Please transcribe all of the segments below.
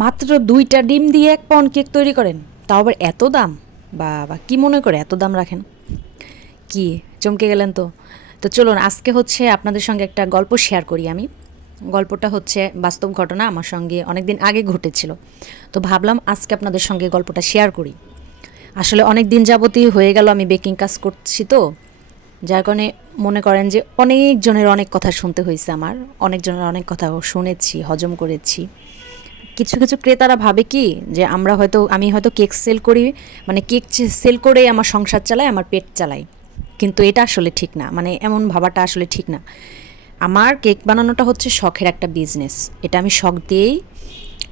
মাত্র ২টা ডিম দিয়ে ১ পাউন্ড কেক তৈরি করেন, তাও আবার এত দাম! বাবা! কি মনে করে এত দাম রাখেন? কি চমকে গেলেন তো? তো চলুন আজকে হচ্ছে আপনাদের সঙ্গে একটা গল্প শেয়ার করি আমি। গল্পটা হচ্ছে বাস্তব ঘটনা, আমার সঙ্গে অনেক দিন আগে ঘটেছিল। তো ভাবলাম আজকে আপনাদের সঙ্গে গল্পটা শেয়ার করি। আসলে অনেক দিন যাবতই হয়ে গেল আমি বেকিং কাজ করছি তো, যার কারণে মনে করেন যে অনেকজনের অনেক কথা শুনতে হয়েছে আমার। অনেকজনের অনেক কথা শুনেছি, হজম করেছি। কিছু কিছু ক্রেতারা ভাবে কি যে আমি হয়তো কেক সেল করি, মানে কেক সেল করে আমার সংসার চালাই, আমার পেট চালাই। কিন্তু এটা আসলে ঠিক না, মানে এমন ভাবাটা আসলে ঠিক না। আমার কেক বানানোটা হচ্ছে শখের একটা বিজনেস। এটা আমি শখ দিয়েই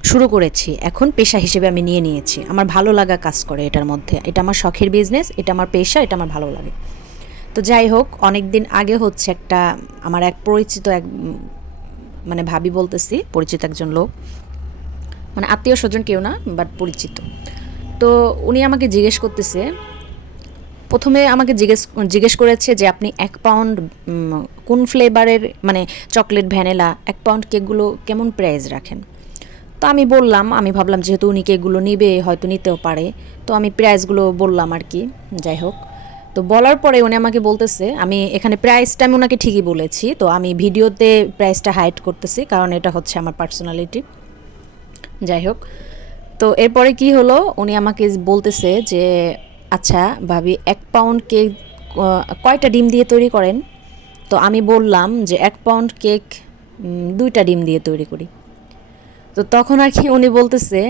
শুরু করেছি, এখন পেশা হিসেবে আমি নিয়ে নিয়েছি। আমার ভালো লাগা কাজ করে এটার মধ্যে। এটা আমার শখের বিজনেস, এটা আমার পেশা, এটা আমার ভালো লাগে। তো যাই হোক, অনেক দিন আগে হচ্ছে একটা আমার এক পরিচিত মানে ভাবি বলতেছি, পরিচিত একজন লোক, মানে আত্মীয় স্বজন কেউ না, বাট পরিচিত। তো উনি আমাকে জিজ্ঞেস করতেছে, প্রথমে আমাকে জিজ্ঞেস করেছে যে আপনি ১ পাউন্ড কোন ফ্লেভারের, মানে চকলেট, ভ্যানিলা ১ পাউন্ড কেকগুলো কেমন প্রাইস রাখেন। তো আমি বললাম, আমি ভাবলাম যেহেতু উনি কেকগুলো নিবে, হয়তো নিতেও পারে, তো আমি প্রাইসগুলো বললাম আর কি। যাই হোক, তো বলার পরে উনি আমাকে বলতেছে, আমি এখানে প্রাইসটা আমি ওনাকে ঠিকই বলেছি, তো আমি ভিডিওতে প্রাইসটা হাইড করতেছি কারণ এটা হচ্ছে আমার পার্সোনালিটি। যাই হোক, তো এরপরে কি হলো, উনি আমাকে বলতেছে যে আচ্ছা ভাবি, ১ পাউন্ড কেক কয়টা ডিম দিয়ে তৈরি করেন? তো আমি বললাম যে ১ পাউন্ড কেক ২টা ডিম দিয়ে তৈরি করি। তো তখন আর কি উনি বলতেছে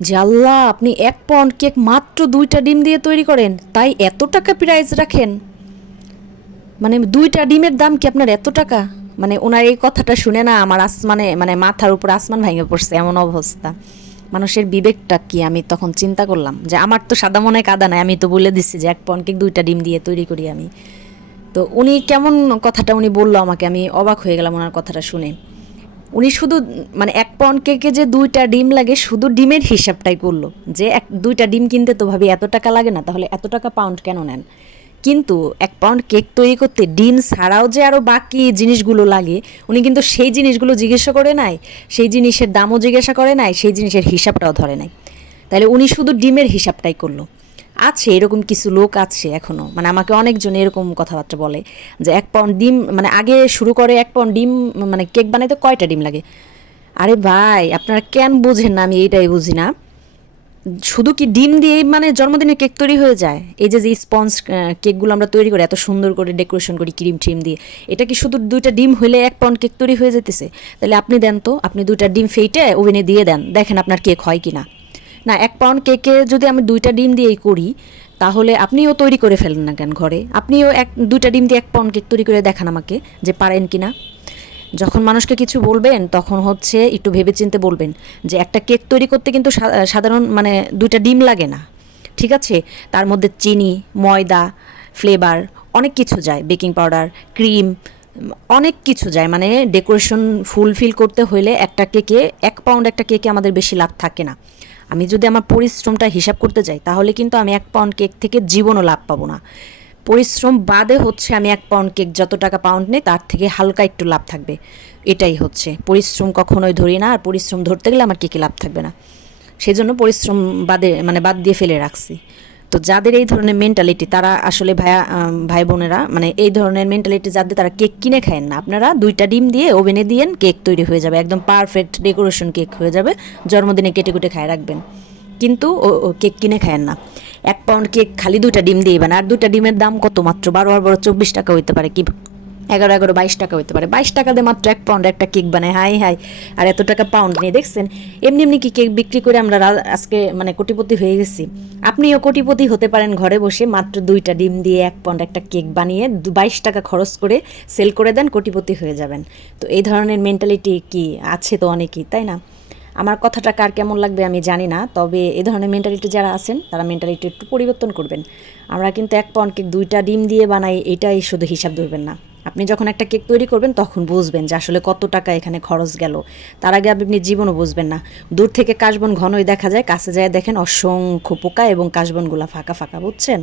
যে আল্লাহ, আপনি ১ পাউন্ড কেক মাত্র ২টা ডিম দিয়ে তৈরি করেন, তাই এত টাকা প্রাইস রাখেন? মানে ২টা ডিমের দাম কি আপনার এত টাকা? মানে ওনার এই কথাটা শুনে না আমার আসমানে, মানে মাথার উপর আসমান ভেঙে পড়ছে, এমন অবস্থা। মানুষের বিবেকটা কি, আমি তখন চিন্তা করলাম যে আমার তো সাদা মনে কাদা নাই, আমি তো বলে দিচ্ছি যে ১ পাউন্ড কেক ২টা ডিম দিয়ে তৈরি করি আমি। তো উনি কেমন কথাটা উনি বললো আমাকে, আমি অবাক হয়ে গেলাম ওনার কথাটা শুনে। উনি শুধু মানে ১ পাউন্ড কেকে যে ২টা ডিম লাগে, শুধু ডিমের হিসাবটাই করলো যে ২টা ডিম কিনতে তো ভাবি এত টাকা লাগে না, তাহলে এত টাকা পাউন্ড কেন নেন? কিন্তু ১ পাউন্ড কেক তৈরি করতে ডিম ছাড়াও যে আরও বাকি জিনিসগুলো লাগে, উনি কিন্তু সেই জিনিসগুলো জিজ্ঞাসা করে নাই, সেই জিনিসের দামও জিজ্ঞাসা করে নাই, সেই জিনিসের হিসাবটাও ধরে নাই। তাহলে উনি শুধু ডিমের হিসাবটাই করলো। আছে এরকম কিছু লোক আছে এখনও, মানে আমাকে অনেকজন এরকম কথাবার্তা বলে যে ১ পাউন্ড ডিম, মানে আগে শুরু করে ১ পাউন্ড ডিম, মানে কেক বানাইতে কয়টা ডিম লাগে? আরে ভাই, আপনারা কেন বোঝেন না, আমি এইটাই বুঝি না। শুধু কি ডিম দিয়েই মানে জন্মদিনের কেক তৈরি হয়ে যায়? এই যে স্পঞ্জ কেকগুলো আমরা তৈরি করি এত সুন্দর করে ডেকোরেশন করি ক্রিম ট্রিম দিয়ে, এটা কি শুধু ২টা ডিম হলে ১ পাউন্ড কেক তৈরি হয়ে যেতেছে? তাহলে আপনি দেন তো, আপনি ২টা ডিম ফেটে ওভেনে দিয়ে দেন, দেখেন আপনার কেক হয় কি না। না, ১ পাউন্ড কেকে যদি আমি ২টা ডিম দিয়েই করি, তাহলে আপনিও তৈরি করে ফেলেন না কেন ঘরে? আপনিও ২টা ডিম দিয়ে ১ পাউন্ড কেক তৈরি করে দেখান আমাকে যে পারেন কি না। যখন মানুষকে কিছু বলবেন তখন হচ্ছে একটু ভেবেচিন্তে বলবেন যে একটা কেক তৈরি করতে কিন্তু সাধারণ মানে ২টা ডিম লাগে না, ঠিক আছে? তার মধ্যে চিনি, ময়দা, ফ্লেভার, অনেক কিছু যায়, বেকিং পাউডার, ক্রিম, অনেক কিছু যায়। মানে ডেকোরেশন ফুলফিল করতে হলে একটা কেকে, ১ পাউন্ড একটা কেকে আমাদের বেশি লাভ থাকে না। আমি যদি আমার পরিশ্রমটা হিসাব করতে যাই তাহলে কিন্তু আমি ১ পাউন্ড কেক থেকে জীবনও লাভ পাবো না। পরিশ্রম বাদে হচ্ছে আমি ১ পাউন্ড কেক যত টাকা পাউন্ড নেই তার থেকে হালকা একটু লাভ থাকবে। এটাই হচ্ছে পরিশ্রম, কখনোই ধরি না, আর পরিশ্রম ধরতে গেলে আমার কেকে লাভ থাকবে না। সেই জন্য পরিশ্রম বাদে মানে বাদ দিয়ে ফেলে রাখছি। তো যাদের এই ধরনের মেন্টালিটি, তারা আসলে ভাই বোনেরা, মানে এই ধরনের মেন্টালিটি যাদের, তারা কেক কিনে খায়েন না। আপনারা ২টা ডিম দিয়ে ওভেনে দিয়েন, কেক তৈরি হয়ে যাবে, একদম পারফেক্ট ডেকোরেশন কেক হয়ে যাবে, জন্মদিনে কেটে কুটে খায় রাখবেন। কিন্তু ও কেক কিনে খায়েন না। ১ পাউন্ড কেক খালি ২টা ডিম দিয়ে বানায়, আর ২টা ডিমের দাম কত? মাত্র ১২ আর ১২ ২৪ টাকা হইতে পারে, কি ১১ ১১ ২২ টাকা হইতে পারে। ২২ টাকা দিয়ে মাত্র ১ পাউন্ড একটা কেক বানায়, হাই হাই! আর এত টাকা পাউন্ড নিয়ে দেখছেন? এমনি এমনি কি কেক বিক্রি করে আমরা আজকে মানে কোটিপতি হয়ে গেছি? আপনিও কোটিপতি হতে পারেন ঘরে বসে, মাত্র ২টা ডিম দিয়ে ১ পাউন্ড একটা কেক বানিয়ে ২২ টাকা খরচ করে সেল করে দেন, কোটিপতি হয়ে যাবেন। তো এই ধরনের মেন্টালিটি কি আছে তো অনেকেই, তাই না? আমার কথাটা কার কেমন লাগবে আমি জানি না, তবে এ ধরনের মেন্টালিটি যারা আছেন তারা মেন্টালিটি একটু পরিবর্তন করবেন। আমরা কিন্তু ১ পাউন্ড কেক ২টা ডিম দিয়ে বানাই, এটাই শুধু হিসাব ধরবেন না। আপনি যখন একটা কেক তৈরি করবেন তখন বুঝবেন যে আসলে কত টাকা এখানে খরচ গেল। তার আগে আপনি জীবনও বুঝবেন না। দূর থেকে কাশবন ঘনই দেখা যায়, কাছে যায় দেখেন অসংখ্য পোকা এবং কাশবনগুলা ফাঁকা ফাঁকা, বুঝছেন?